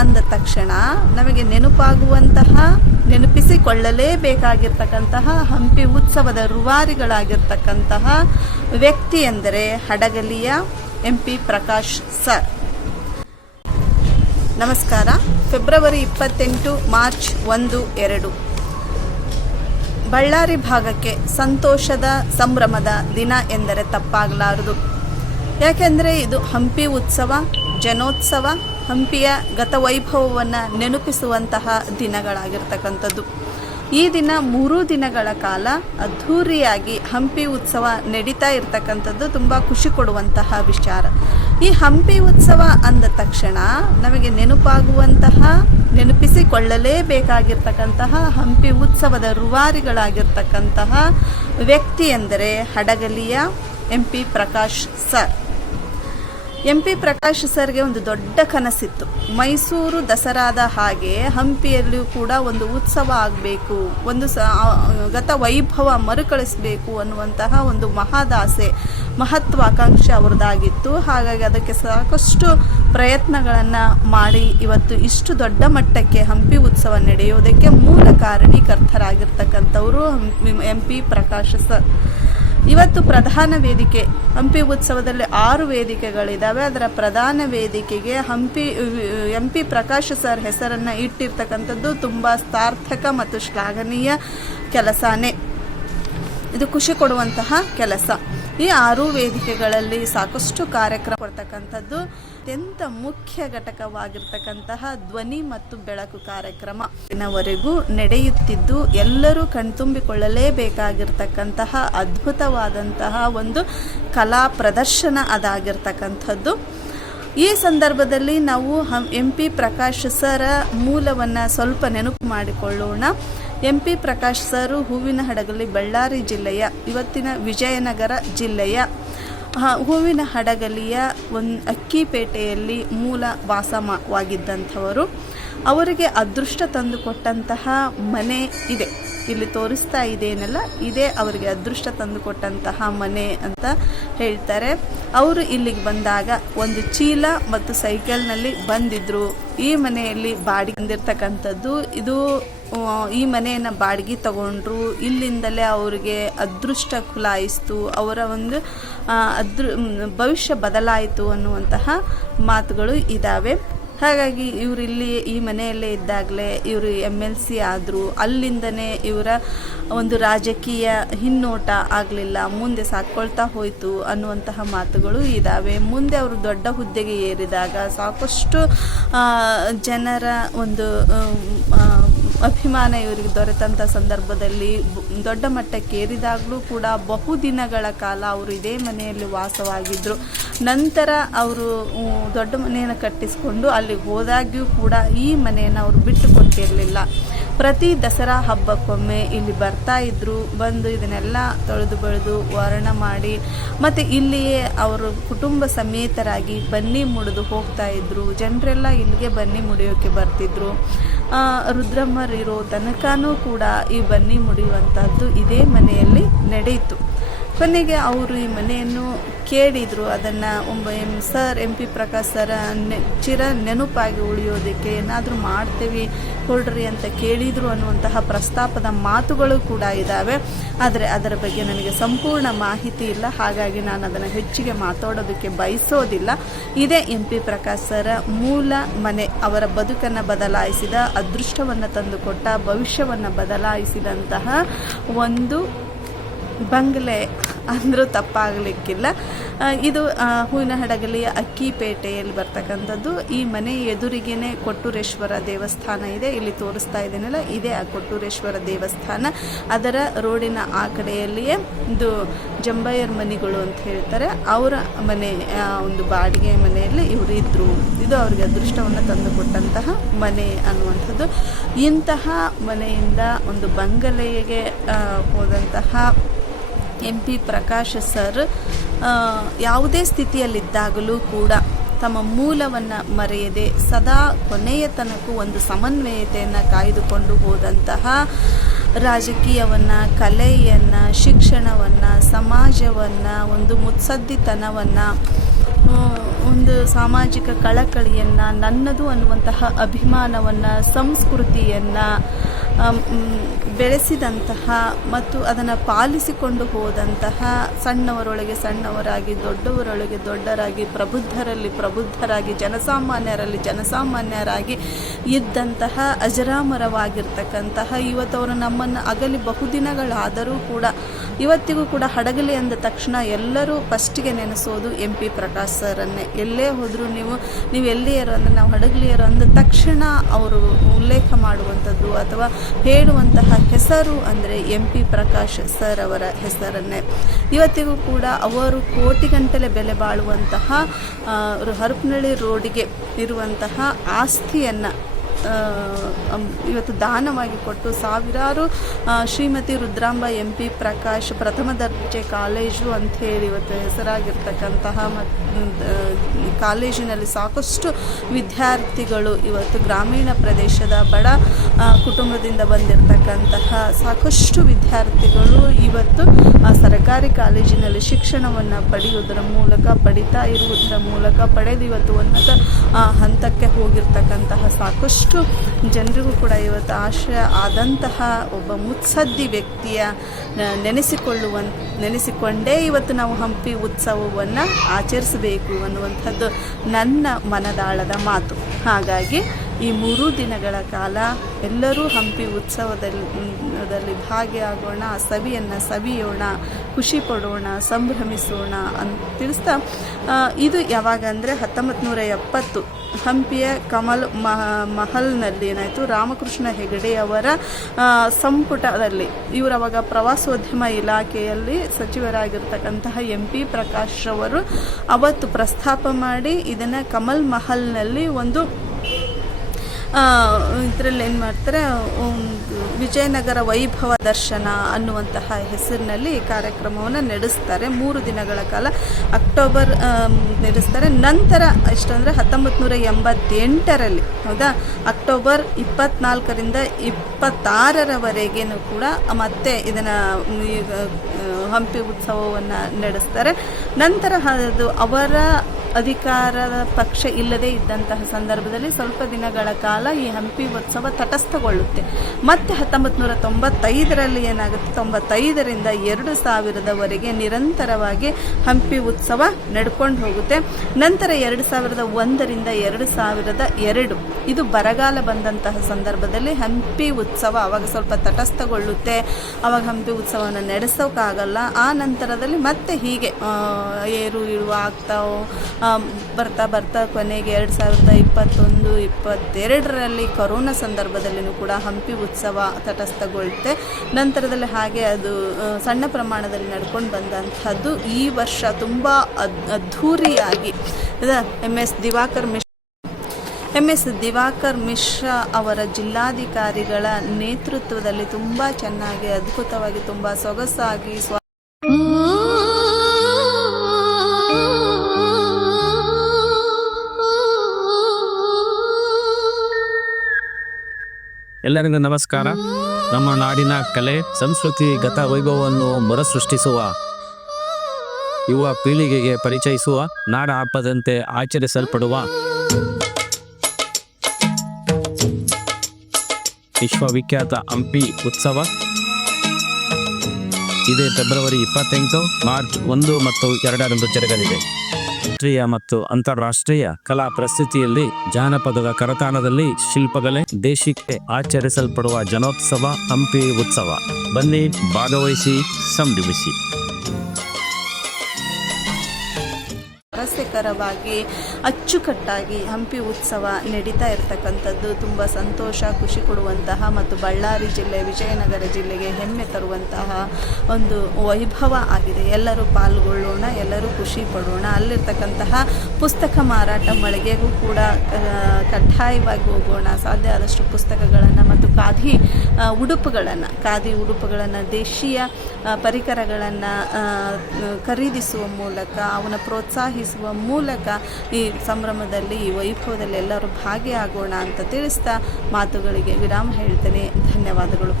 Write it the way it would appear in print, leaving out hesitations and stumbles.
ಅಂದ ತಕ್ಷಣ ನಮಗೆ ನೆನಪಿಸಿಕೊಳ್ಳಲೇಬೇಕಾಗಿರ್ತಕ್ಕಂತಹ ಹಂಪಿ ಉತ್ಸವದ ರೂವಾರಿಗಳಾಗಿರ್ತಕ್ಕಂತಹ ವ್ಯಕ್ತಿ ಎಂದರೆ ಹಡಗಲಿಯ MP ಪ್ರಕಾಶ್ ಸರ್. ನಮಸ್ಕಾರ. ಫೆಬ್ರವರಿ 28 ಮಾರ್ಚ್ 1, 2 ಬಳ್ಳಾರಿ ಭಾಗಕ್ಕೆ ಸಂತೋಷದ ಸಂಭ್ರಮದ ದಿನ ಎಂದರೆ ತಪ್ಪಾಗಲಾರದು. ಯಾಕೆಂದರೆ ಇದು ಹಂಪಿ ಉತ್ಸವ, ಜನೋತ್ಸವ, ಹಂಪಿಯ ಗತವೈಭವವನ್ನು ನೆನಪಿಸುವಂತಹ ದಿನಗಳಾಗಿರ್ತಕ್ಕಂಥದ್ದು. ಈ ದಿನ 3 ದಿನಗಳ ಕಾಲ ಅದ್ಧೂರಿಯಾಗಿ ಹಂಪಿ ಉತ್ಸವ ನಡೀತಾ ಇರತಕ್ಕಂಥದ್ದು ತುಂಬ ಖುಷಿ ಕೊಡುವಂತಹ ವಿಚಾರ. ಈ ಹಂಪಿ ಉತ್ಸವ ಅಂದ ತಕ್ಷಣ ನಮಗೆ ನೆನಪಿಸಿಕೊಳ್ಳಲೇಬೇಕಾಗಿರ್ತಕ್ಕಂತಹ ಹಂಪಿ ಉತ್ಸವದ ರೂವಾರಿಗಳಾಗಿರ್ತಕ್ಕಂತಹ ವ್ಯಕ್ತಿ ಎಂದರೆ ಹಡಗಲಿಯ MP Prakash sir. MP Prakash ಸರ್ಗೆ ಒಂದು ದೊಡ್ಡ ಕನಸಿತ್ತು. ಮೈಸೂರು ದಸರಾದ ಹಾಗೆ ಹಂಪಿಯಲ್ಲಿಯೂ ಕೂಡ ಒಂದು ಉತ್ಸವ ಆಗಬೇಕು, ಒಂದು ಗತ ವೈಭವ ಮರುಕಳಿಸಬೇಕು ಅನ್ನುವಂತಹ ಒಂದು ಮಹದಾಸೆ, ಮಹತ್ವಾಕಾಂಕ್ಷೆ ಅವರದಾಗಿತ್ತು. ಹಾಗಾಗಿ ಅದಕ್ಕೆ ಸಾಕಷ್ಟು ಪ್ರಯತ್ನಗಳನ್ನು ಮಾಡಿ ಇವತ್ತು ಇಷ್ಟು ದೊಡ್ಡ ಮಟ್ಟಕ್ಕೆ ಹಂಪಿ ಉತ್ಸವ ನಡೆಯೋದಕ್ಕೆ ಮೂಲ ಕಾರಣೀಕರ್ತರಾಗಿರ್ತಕ್ಕಂಥವರು MP ಪ್ರಕಾಶ್ ಸರ್. ಇವತ್ತು ಪ್ರಧಾನ ವೇದಿಕೆ ಹಂಪಿ ಉತ್ಸವದಲ್ಲಿ 6 ವೇದಿಕೆಗಳಿದ್ದಾವೆ. ಅದರ ಪ್ರಧಾನ ವೇದಿಕೆಗೆ MP ಪ್ರಕಾಶ್ ಸರ್ ಹೆಸರನ್ನು ಇಟ್ಟಿರ್ತಕ್ಕಂಥದ್ದು ತುಂಬ ಸಾರ್ಥಕ ಮತ್ತು ಶ್ಲಾಘನೀಯ ಕೆಲಸನೇ. ಇದು ಖುಷಿ ಕೊಡುವಂತಹ ಕೆಲಸ. ಈ 6 ವೇದಿಕೆಗಳಲ್ಲಿ ಸಾಕಷ್ಟು ಕಾರ್ಯಕ್ರಮ ಕೊಡ್ತಕ್ಕಂಥದ್ದು ಅತ್ಯಂತ ಮುಖ್ಯ ಘಟಕವಾಗಿರ್ತಕ್ಕಂತಹ ಧ್ವನಿ ಮತ್ತು ಬೆಳಕು ಕಾರ್ಯಕ್ರಮ ಇನ್ನವರೆಗೂ ನಡೆಯುತ್ತಿದ್ದು ಎಲ್ಲರೂ ಕಣ್ತುಂಬಿಕೊಳ್ಳಲೇಬೇಕಾಗಿರ್ತಕ್ಕಂತಹ ಅದ್ಭುತವಾದಂತಹ ಒಂದು ಕಲಾ ಪ್ರದರ್ಶನ ಅದಾಗಿರ್ತಕ್ಕಂಥದ್ದು. ಈ ಸಂದರ್ಭದಲ್ಲಿ ನಾವು MP ಪ್ರಕಾಶ್ ಸರ ಮೂಲವನ್ನು ಸ್ವಲ್ಪ ನೆನಪು ಮಾಡಿಕೊಳ್ಳೋಣ. MP ಪ್ರಕಾಶ್ ಸರ್ ಹೂವಿನಹಡಗಲಿ ಬಳ್ಳಾರಿ ಜಿಲ್ಲೆಯ, ಇವತ್ತಿನ ವಿಜಯನಗರ ಜಿಲ್ಲೆಯ ಹೂವಿನಹಡಗಲಿಯ ಅಕ್ಕಿಪೇಟೆಯಲ್ಲಿ ಮೂಲ ವಾಸವಾಗಿದ್ದಂಥವರು. ಅವರಿಗೆ ಅದೃಷ್ಟ ತಂದುಕೊಟ್ಟಂತಹ ಮನೆ ಇದೆ, ಇಲ್ಲಿ ತೋರಿಸ್ತಾ ಇದೇನಲ್ಲ, ಇದೇ ಅವರಿಗೆ ಅದೃಷ್ಟ ತಂದುಕೊಟ್ಟಂತಹ ಮನೆ ಅಂತ ಹೇಳ್ತಾರೆ. ಅವರು ಇಲ್ಲಿಗೆ ಬಂದಾಗ ಒಂದು ಚೀಲ ಮತ್ತು ಸೈಕಲ್ನಲ್ಲಿ ಬಂದಿದ್ರು. ಈ ಮನೆಯಲ್ಲಿ ಬಾಡಿಗೆ ಬಂದಿರ್ತಕ್ಕಂಥದ್ದು. ಈ ಮನೆಯನ್ನು ಬಾಡಿಗೆ ತಗೊಂಡ್ರು. ಇಲ್ಲಿಂದಲೇ ಅವರಿಗೆ ಅದೃಷ್ಟ ಖುಲಾಯಿಸ್ತು, ಅವರ ಒಂದು ಭವಿಷ್ಯ ಬದಲಾಯಿತು ಅನ್ನುವಂತಹ ಮಾತುಗಳು ಇದ್ದಾವೆ. ಹಾಗಾಗಿ ಇವರಿಲ್ಲಿ ಈ ಮನೆಯಲ್ಲೇ ಇದ್ದಾಗಲೇ ಇವರು MLC ಆದರು. ಅಲ್ಲಿಂದನೇ ಇವರ ಒಂದು ರಾಜಕೀಯ ಹಿನ್ನೋಟ ಆಗಲಿಲ್ಲ, ಮುಂದೆ ಸಾಕ್ಕೊಳ್ತಾ ಹೋಯಿತು ಅನ್ನುವಂತಹ ಮಾತುಗಳು ಇದ್ದಾವೆ. ಮುಂದೆ ಅವರು ದೊಡ್ಡ ಹುದ್ದೆಗೆ ಏರಿದಾಗ ಸಾಕಷ್ಟು ಜನರ ಒಂದು ಅಭಿಮಾನ ಇವರಿಗೆ ದೊರೆತಂಥ ಸಂದರ್ಭದಲ್ಲಿ ದೊಡ್ಡ ಮಟ್ಟಕ್ಕೆ ಏರಿದಾಗಲೂ ಕೂಡ ಬಹುದಿನಗಳ ಕಾಲ ಅವರು ಇದೇ ಮನೆಯಲ್ಲಿ ವಾಸವಾಗಿದ್ದರು. ನಂತರ ಅವರು ದೊಡ್ಡ ಮನೆಯನ್ನು ಕಟ್ಟಿಸಿಕೊಂಡು ಅಲ್ಲಿಗೆ ಹೋದಾಗ್ಯೂ ಕೂಡ ಈ ಮನೆಯನ್ನು ಅವರು ಬಿಟ್ಟು ಕೊಟ್ಟಿರಲಿಲ್ಲ. ಪ್ರತಿ ದಸರಾ ಹಬ್ಬಕ್ಕೊಮ್ಮೆ ಇಲ್ಲಿ ಬರ್ತಾ ಇದ್ರು. ಬಂದು ಇದನ್ನೆಲ್ಲ ತೊಳೆದು ಬೆಳೆದು ವರ್ಣ ಮಾಡಿ ಮತ್ತು ಇಲ್ಲಿಯೇ ಅವರು ಕುಟುಂಬ ಸಮೇತರಾಗಿ ಬನ್ನಿ ಮುಡಿದು ಹೋಗ್ತಾ ಇದ್ರು. ಜನರೆಲ್ಲ ಇಲ್ಲಿಗೆ ಬನ್ನಿ ಮುಡಿಯೋಕ್ಕೆ ಬರ್ತಿದ್ರು. ರುದ್ರಮ್ಮರಿರೋ ತನಕನೂ ಕೂಡ ಈ ಬನ್ನಿ ಮುಡಿಯುವಂಥದ್ದು ಇದೇ ಮನೆಯಲ್ಲಿ ನಡೆಯಿತು. ಕೊನೆಗೆ ಅವರು ಈ ಮನೆಯನ್ನು ಕೇಳಿದರು. ಅದನ್ನು ಸರ್ MP ಪ್ರಕಾಶ್ ಸರ ಚಿರ ನೆನಪಾಗಿ ಉಳಿಯೋದಕ್ಕೆ ಏನಾದರೂ ಮಾಡ್ತೀವಿ ಕೊಡ್ರಿ ಅಂತ ಕೇಳಿದರು ಅನ್ನುವಂತಹ ಪ್ರಸ್ತಾಪದ ಮಾತುಗಳು ಕೂಡ ಇದ್ದಾವೆ. ಆದರೆ ಅದರ ಬಗ್ಗೆ ನನಗೆ ಸಂಪೂರ್ಣ ಮಾಹಿತಿ ಇಲ್ಲ, ಹಾಗಾಗಿ ನಾನು ಅದನ್ನು ಹೆಚ್ಚಿಗೆ ಮಾತಾಡೋದಕ್ಕೆ ಬಯಸೋದಿಲ್ಲ. ಇದೇ MP ಪ್ರಕಾಶ್ ಸರ ಮೂಲ ಮನೆ. ಅವರ ಬದುಕನ್ನು ಬದಲಾಯಿಸಿದ, ಅದೃಷ್ಟವನ್ನು ತಂದುಕೊಟ್ಟ, ಭವಿಷ್ಯವನ್ನು ಬದಲಾಯಿಸಿದಂತಹ ಒಂದು ಬಂಗಲೆ ಅಂದರೂ ತಪ್ಪಾಗಲಿಕ್ಕಿಲ್ಲ. ಇದು ಹೂವಿನಹಡಗಲಿಯ ಅಕ್ಕಿಪೇಟೆಯಲ್ಲಿ ಬರ್ತಕ್ಕಂಥದ್ದು. ಈ ಮನೆ ಎದುರಿಗೇನೆ ಕೊಟ್ಟೂರೇಶ್ವರ ದೇವಸ್ಥಾನ ಇದೆ. ಇಲ್ಲಿ ತೋರಿಸ್ತಾ ಇದ್ದೇನಲ್ಲ, ಇದೇ ಆ ಕೊಟ್ಟೂರೇಶ್ವರ ದೇವಸ್ಥಾನ. ಅದರ ರೋಡಿನ ಆ ಕಡೆಯಲ್ಲಿಯೇ ಇದು ಜಂಬಯ್ಯರ್ ಮನೆಗಳು ಅಂತ ಹೇಳ್ತಾರೆ. ಅವರ ಮನೆ ಒಂದು ಬಾಡಿಗೆ ಮನೆಯಲ್ಲಿ ಇವರು ಇದ್ದರು. ಇದು ಅವರಿಗೆ ಅದೃಷ್ಟವನ್ನು ತಂದುಕೊಟ್ಟಂತಹ ಮನೆ ಅನ್ನುವಂಥದ್ದು. ಇಂತಹ ಮನೆಯಿಂದ ಒಂದು ಬಂಗಲೆಗೆ ಹೋದಂತಹ MP ಪ್ರಕಾಶ್ ಸರ್ ಯಾವುದೇ ಸ್ಥಿತಿಯಲ್ಲಿದ್ದಾಗಲೂ ಕೂಡ ತಮ್ಮ ಮೂಲವನ್ನು ಮರೆಯದೆ ಸದಾ ಕೊನೆಯ ತನಕ ಒಂದು ಸಮನ್ವಯತೆಯನ್ನು ಕಾಯ್ದುಕೊಂಡು ಹೋದಂತಹ ರಾಜಕೀಯವನ್ನು, ಕಲೆಯನ್ನು, ಶಿಕ್ಷಣವನ್ನು, ಸಮಾಜವನ್ನು, ಒಂದು ಮುತ್ಸದ್ದಿತನವನ್ನು ಒಂದು ಸಾಮಾಜಿಕ ಕಳಕಳಿಯನ್ನು, ನನ್ನದು ಅನ್ನುವಂತಹ ಅಭಿಮಾನವನ್ನು, ಸಂಸ್ಕೃತಿಯನ್ನು ಬೆಳೆಸಿದಂತಹ ಮತ್ತು ಅದನ್ನು ಪಾಲಿಸಿಕೊಂಡು ಹೋದಂತಹ ಸಣ್ಣವರೊಳಗೆ ಸಣ್ಣವರಾಗಿ, ದೊಡ್ಡವರೊಳಗೆ ದೊಡ್ಡರಾಗಿ, ಪ್ರಬುದ್ಧರಲ್ಲಿ ಪ್ರಬುದ್ಧರಾಗಿ, ಜನಸಾಮಾನ್ಯರಲ್ಲಿ ಜನಸಾಮಾನ್ಯರಾಗಿ ಇದ್ದಂತಹ ಅಜರಾಮರವಾಗಿರ್ತಕ್ಕಂತಹ ಇವತ್ತವರು ನಮ್ಮನ್ನು ಅಗಲಿ ಬಹುದಿನಗಳಾದರೂ ಕೂಡ ಇವತ್ತಿಗೂ ಕೂಡ ಹಡಗಲಿ ಅಂದ ತಕ್ಷಣ ಎಲ್ಲರೂ ಫಸ್ಟಿಗೆ ನೆನೆಸೋದು MP ಪ್ರಕಾಶ್ ಸರನ್ನೇ. ಎಲ್ಲೇ ಹೋದರೂ ನೀವು ಎಲ್ಲಿಯರು ಅಂದರೆ ನಾವು ಹಡಗಲಿಯರು ಅಂದ ತಕ್ಷಣ ಅವರು ಉಲ್ಲೇಖ ಮಾಡುವಂಥದ್ದು ಅಥವಾ ಹೇಳುವಂತಹ ಹೆಸರು ಅಂದರೆ MP ಪ್ರಕಾಶ್ ಸರ್ ಅವರ ಹೆಸರನ್ನೇ. ಇವತ್ತಿಗೂ ಕೂಡ ಅವರು ಕೋಟಿಗಂಟಲೆ ಬೆಲೆ ಬಾಳುವಂತಹ ಹರಪನಹಳ್ಳಿ ರೋಡಿಗೆ ಇರುವಂತಹ ಆಸ್ತಿಯನ್ನು ಇವತ್ತು ದಾನವಾಗಿ ಕೊಟ್ಟು ಸಾವಿರಾರು ಶ್ರೀಮತಿ ರುದ್ರಾಂಬ MP ಪ್ರಕಾಶ್ ಪ್ರಥಮ ದರ್ಜೆ ಕಾಲೇಜು ಅಂಥೇಳಿ ಇವತ್ತು ಹೆಸರಾಗಿರ್ತಕ್ಕಂತಹ ಕಾಲೇಜಿನಲ್ಲಿ ಸಾಕಷ್ಟು ವಿದ್ಯಾರ್ಥಿಗಳು, ಇವತ್ತು ಗ್ರಾಮೀಣ ಪ್ರದೇಶದ ಬಡ ಕುಟುಂಬದಿಂದ ಬಂದಿರತಕ್ಕಂತಹ ಸಾಕಷ್ಟು ವಿದ್ಯಾರ್ಥಿಗಳು ಇವತ್ತು ಸರ್ಕಾರಿ ಕಾಲೇಜಿನಲ್ಲಿ ಶಿಕ್ಷಣವನ್ನು ಪಡೀತಾ ಇರುವುದರ ಮೂಲಕ ಪಡೆದು ಇವತ್ತು ಉನ್ನತ ಹಂತಕ್ಕೆ ಹೋಗಿರ್ತಕ್ಕಂತಹ ಸಾಕಷ್ಟು ಜನರಿಗೂ ಕೂಡ ಇವತ್ತು ಆಶ್ರಯ ಆದಂತಹ ಒಬ್ಬ ಮುತ್ಸದ್ದಿ ವ್ಯಕ್ತಿಯ ನೆನೆಸಿಕೊಂಡೇ ಇವತ್ತು ನಾವು ಹಂಪಿ ಉತ್ಸವವನ್ನು ಆಚರಿಸಬೇಕು ಅನ್ನುವಂಥದ್ದು ನನ್ನ ಮನದಾಳದ ಮಾತು. ಹಾಗಾಗಿ ಈ 3 ದಿನಗಳ ಕಾಲ ಎಲ್ಲರೂ ಹಂಪಿ ಉತ್ಸವದಲ್ಲಿ ಭಾಗಿಯಾಗೋಣ, ಸವಿಯನ್ನು ಸವಿಯೋಣ, ಖುಷಿ ಪಡೋಣ, ಸಂಭ್ರಮಿಸೋಣ ಅಂತ ತಿಳಿಸ್ತಾ, ಇದು ಯಾವಾಗ ಅಂದರೆ 1970 ಹಂಪಿಯ ಕಮಲ್ ಮಹಲ್ನಲ್ಲಿ ಏನಾಯಿತು, ರಾಮಕೃಷ್ಣ ಹೆಗಡೆ ಅವರ ಸಂಪುಟದಲ್ಲಿ ಇವರು ಅವಾಗ ಪ್ರವಾಸೋದ್ಯಮ ಇಲಾಖೆಯಲ್ಲಿ ಸಚಿವರಾಗಿರ್ತಕ್ಕಂತಹ MP ಪ್ರಕಾಶ್ ಅವರು ಅವತ್ತು ಪ್ರಸ್ತಾಪ ಮಾಡಿ ಇದನ್ನು ಕಮಲ್ ಮಹಲ್ನಲ್ಲಿ ಒಂದು ಇದರಲ್ಲಿ ಏನು ಮಾಡ್ತಾರೆ, ವಿಜಯನಗರ ವೈಭವ ದರ್ಶನ ಅನ್ನುವಂತಹ ಹೆಸರಿನಲ್ಲಿ ಕಾರ್ಯಕ್ರಮವನ್ನು ನಡೆಸ್ತಾರೆ. 3 ದಿನಗಳ ಕಾಲ ಅಕ್ಟೋಬರ್ ನಡೆಸ್ತಾರೆ. ನಂತರ ಎಷ್ಟಂದರೆ 1988ರಲ್ಲಿ ಹೌದಾ, ಅಕ್ಟೋಬರ್ 24ರಿಂದ 26ರವರೆಗೂ ಕೂಡ ಮತ್ತೆ ಇದನ್ನು ಹಂಪಿ ಉತ್ಸವವನ್ನು ನಡೆಸ್ತಾರೆ. ನಂತರ ಅದು ಅವರ ಅಧಿಕಾರದ ಪಕ್ಷ ಇಲ್ಲದೇ ಇದ್ದಂತಹ ಸಂದರ್ಭದಲ್ಲಿ ಸ್ವಲ್ಪ ದಿನಗಳ ಕಾಲ ಈ ಹಂಪಿ ಉತ್ಸವ ತಟಸ್ಥಗೊಳ್ಳುತ್ತೆ. ಮತ್ತೆ 1995ರಲ್ಲಿ ಏನಾಗುತ್ತೆ, 95ರಿಂದ 2000ರವರೆಗೆ ನಿರಂತರವಾಗಿ ಹಂಪಿ ಉತ್ಸವ ನಡ್ಕೊಂಡು ಹೋಗುತ್ತೆ. ನಂತರ 2001ರಿಂದ 2002 ಇದು ಬರಗಾಲ ಬಂದಂತಹ ಸಂದರ್ಭದಲ್ಲಿ ಹಂಪಿ ಉತ್ಸವ ಅವಾಗ ಸ್ವಲ್ಪ ತಟಸ್ಥಗೊಳ್ಳುತ್ತೆ. ಅವಾಗ ಹಂಪಿ ಉತ್ಸವವನ್ನು ನಡೆಸೋಕ್ಕಾಗಲ್ಲ. ಆ ನಂತರದಲ್ಲಿ ಮತ್ತೆ ಹೀಗೆ ಏರು ಇಳುವ ಆಗ್ತಾವೋ ಬರ್ತಾ ಕೊನೆಗೆ 2021-22ರಲ್ಲಿ ಕೊರೋನಾ ಸಂದರ್ಭದಲ್ಲಿಯೂ ಕೂಡ ಹಂಪಿ ಉತ್ಸವ ತಟಸ್ಥಗೊಳ್ಳುತ್ತೆ. ನಂತರದಲ್ಲಿ ಹಾಗೆ ಅದು ಸಣ್ಣ ಪ್ರಮಾಣದಲ್ಲಿ ನಡ್ಕೊಂಡು ಬಂದಂಥದ್ದು. ಈ ವರ್ಷ ತುಂಬ ಅದ್ಧೂರಿಯಾಗಿ MS ದಿವಾಕರ್ ಮಿಶ್ರಾ ಅವರ ಜಿಲ್ಲಾಧಿಕಾರಿಗಳ ನೇತೃತ್ವದಲ್ಲಿ ತುಂಬ ಚೆನ್ನಾಗಿ, ಅದ್ಭುತವಾಗಿ, ತುಂಬ ಸೊಗಸಾಗಿ ಎಲ್ಲರಿಗೂ ನಮಸ್ಕಾರ. ನಮ್ಮ ನಾಡಿನ ಕಲೆ, ಸಂಸ್ಕೃತಿ, ಗತ ವೈಭವವನ್ನು ಮರುಸೃಷ್ಟಿಸುವ, ಯುವ ಪೀಳಿಗೆಗೆ ಪರಿಚಯಿಸುವ, ನಾಡ ಹಬ್ಬದಂತೆ ಆಚರಿಸಲ್ಪಡುವ ವಿಶ್ವವಿಖ್ಯಾತ ಹಂಪಿ ಉತ್ಸವ ಇದೇ ಫೆಬ್ರವರಿ 28, ಮಾರ್ಚ್ 1 ಮತ್ತು 2ರಂದು ಜರುಗಲಿದೆ. ರಾಷ್ಟ್ರೀಯ ಮತ್ತು ಅಂತಾರಾಷ್ಟ್ರೀಯ ಕಲಾ ಪ್ರಸ್ತುತಿಯಲ್ಲಿ ಜಾನಪದದ ಕರತಾಣದಲ್ಲಿ ಶಿಲ್ಪಕಲೆ ದೇಶಕ್ಕೆ ಆಚರಿಸಲ್ಪಡುವ ಜನೋತ್ಸವ ಹಂಪಿ ಉತ್ಸವ. ಬನ್ನಿ, ಭಾಗವಹಿಸಿ, ಸಂಭ್ರಮಿಸಿ. ಸ್ವಾರಸ್ಯಕರವಾಗಿ ಅಚ್ಚುಕಟ್ಟಾಗಿ ಹಂಪಿ ಉತ್ಸವ ನಡೀತಾ ಇರತಕ್ಕಂಥದ್ದು ತುಂಬ ಸಂತೋಷ, ಖುಷಿ ಕೊಡುವಂತಹ ಮತ್ತು ಬಳ್ಳಾರಿ ಜಿಲ್ಲೆ, ವಿಜಯನಗರ ಜಿಲ್ಲೆಗೆ ಹೆಮ್ಮೆ ತರುವಂತಹ ಒಂದು ವೈಭವ ಆಗಿದೆ. ಎಲ್ಲರೂ ಪಾಲ್ಗೊಳ್ಳೋಣ, ಎಲ್ಲರೂ ಖುಷಿ ಪಡೋಣ. ಅಲ್ಲಿರ್ತಕ್ಕಂತಹ ಪುಸ್ತಕ ಮಾರಾಟ ಮಳಿಗೆಗೂ ಕೂಡ ಕಡ್ಡಾಯವಾಗಿ ಹೋಗೋಣ. ಸಾಧ್ಯ ಆದಷ್ಟು ಪುಸ್ತಕಗಳನ್ನು ಮತ್ತು ಖಾದಿ ಉಡುಪುಗಳನ್ನು, ದೇಶೀಯ ಪರಿಕರಗಳನ್ನು ಖರೀದಿಸುವ ಮೂಲಕ, ಅವನ್ನ ಪ್ರೋತ್ಸಾಹಿಸುವ ಮೂಲಕ ಈ ಸಂಭ್ರಮದಲ್ಲಿ, ಈ ವೈಭವದಲ್ಲಿ ಎಲ್ಲರೂ ಭಾಗಿಯಾಗೋಣ ಅಂತ ತಿಳಿಸ್ತಾ ಮಾತುಗಳಿಗೆ ವಿರಾಮ ಹೇಳ್ತೇನೆ. ಧನ್ಯವಾದಗಳು.